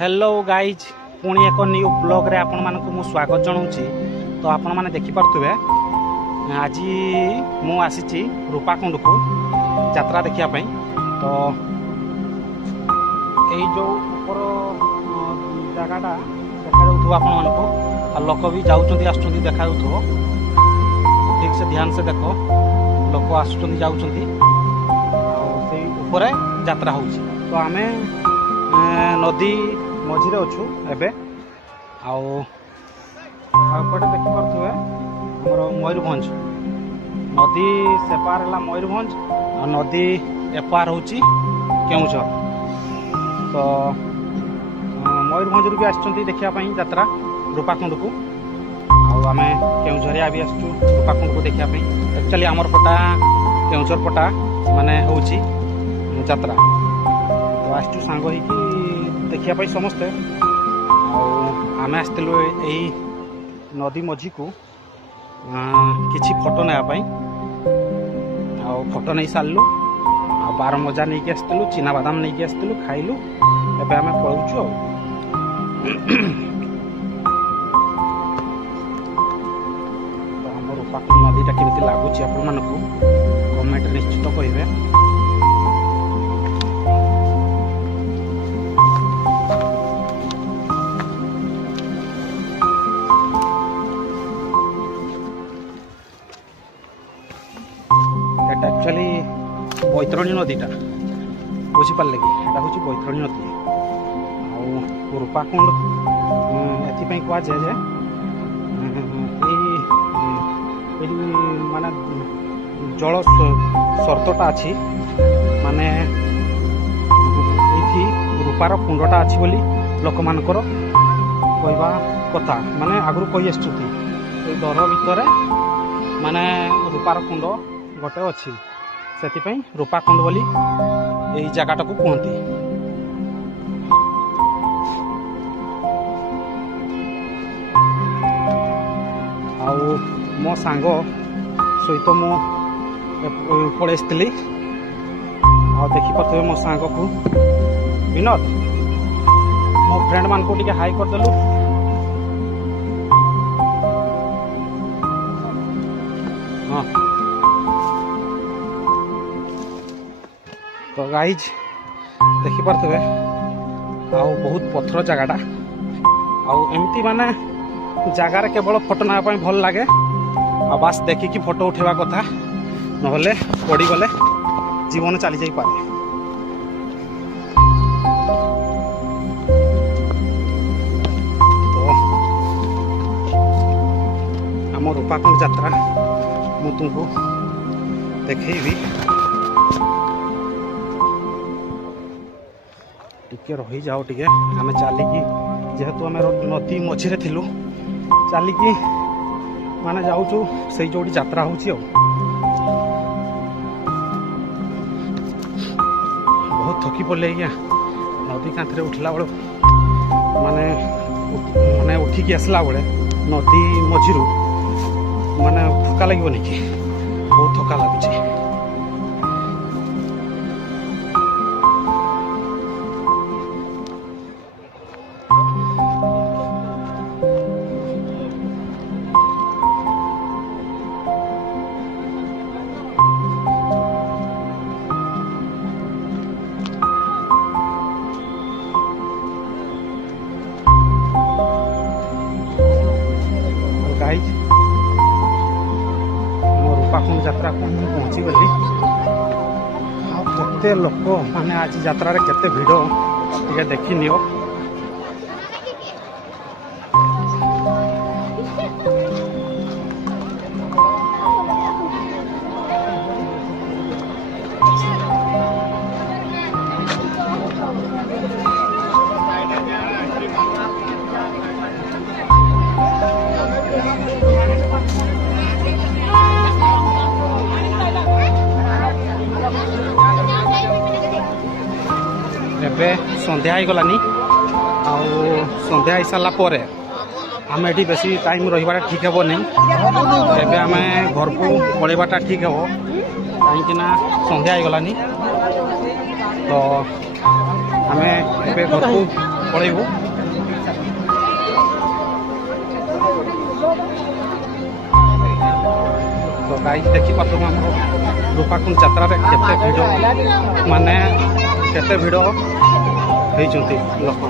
Hello guys पुणी एक new blog रे आपण मानक मु स्वागत जनाऊँगी। तो आपण माने देखि पारुथिबे आज मु आसीची रूपाकुंड को यात्रा देखिया पई। तो यही जो ऊपर जगहटा देखा जाउथबो आपण मानक लोक भी जाउचंती आसुचंती देखा जाउथबो। ठीक से ध्यान से देखो लोक आसुचंती जाउचंती से ऊपर यात्रा होउची। तो आमे नदी मझिरे अच्छु एबे आपटे देखि पारुथबे हमर मयूरभंज नदी सेपार है मयूरभंज और नदी एपार होची केउझर। तो मयूरभंज भी आछंती देखिया पई यात्रा रूपाकुंड को आमे केउझरिया भी आछू रूपाकुंड को देखिया पई। एक्चुअली हमर पटा केउझर पटा माने होची यात्रा। तो आछू सांग होई कि देखिया पाई समस्ते आमे आसलु यही नदी मझी को किछि फोटो नापाई फोटो नहीं सारू बार मजा नहीं कि आसलु चिना बादाम नहीं कि आसलु खाइलु एबे आमे पळुछु। तो हम रूपाकुंड नदीटा केमती लागुची आपण मानकु कमेंट निश्चित कहिबे। एक्चुअली बैतरणी नदीटा बुझिपारे कि एटा हूँ बैतरणी नदी आ रूपाकुंड एपाई कह जाए माने जल सर्तटा अच्छी माने ये रूपार कुंडटा अच्छी बोली लोक मानकर कहवा कथा माने आगु कही आसुँच दर भितर माने रूपार कुंड गोटे अच्छी से रूपाकुंड बोली यही जगटा को कहती। आउ मो सांग सहित मु पलि देखी पारे मो सांग को विनोद मो फ्रेंड मान को टिके हाई करदेलु। हाँ तो गाइज देखी पारे बहुत पथर जगहटा आमती माने जगार केवल फोटो नापी भल लगे बास देखिकी फोटो उठेवा कथा नहले पड़ी गले जीवन चली जाई पारे। तो आम रूपाकुंड यात्रा मु तुमको देखी टिके रही जाओ टिके आमे चलिकी जेहेतु आमे नदी मझिरे थिलु चलिकी माने जाऊचु से जोड़ी यात्रा होची। बहुत थकी पड़े क्या नदी कांथरे उठला बेले माने माने उठिकी आसला बेले नदी मझिरु माने थका लगनी कि बहुत थका लगुच। रूपाकुंड यात्रा पहुँची गली आते लोक माने आज यात्रा रे केते भिड़ टिके देखी नियो। एबे संध्या हो गलानी संध्या हो सारा पर आम ये बेसी टाइम रहा ठीक हे नहीं एबे आम घर को पलैवाटा ठीक हे कहीं संध्या हो गलानी। तो आम घर को ପଳେଇବୁ। ତ ଗାଇଜ୍ ଦେଖିପାରୁଥିବୁ ଆମର ରୂପାକୁଣ୍ଡ ଯାତ୍ରାରେ କେତେ ଭିଡ଼, ମାନେ କେତେ ଭିଡ଼ ହେଇଛନ୍ତି ଲୋକ।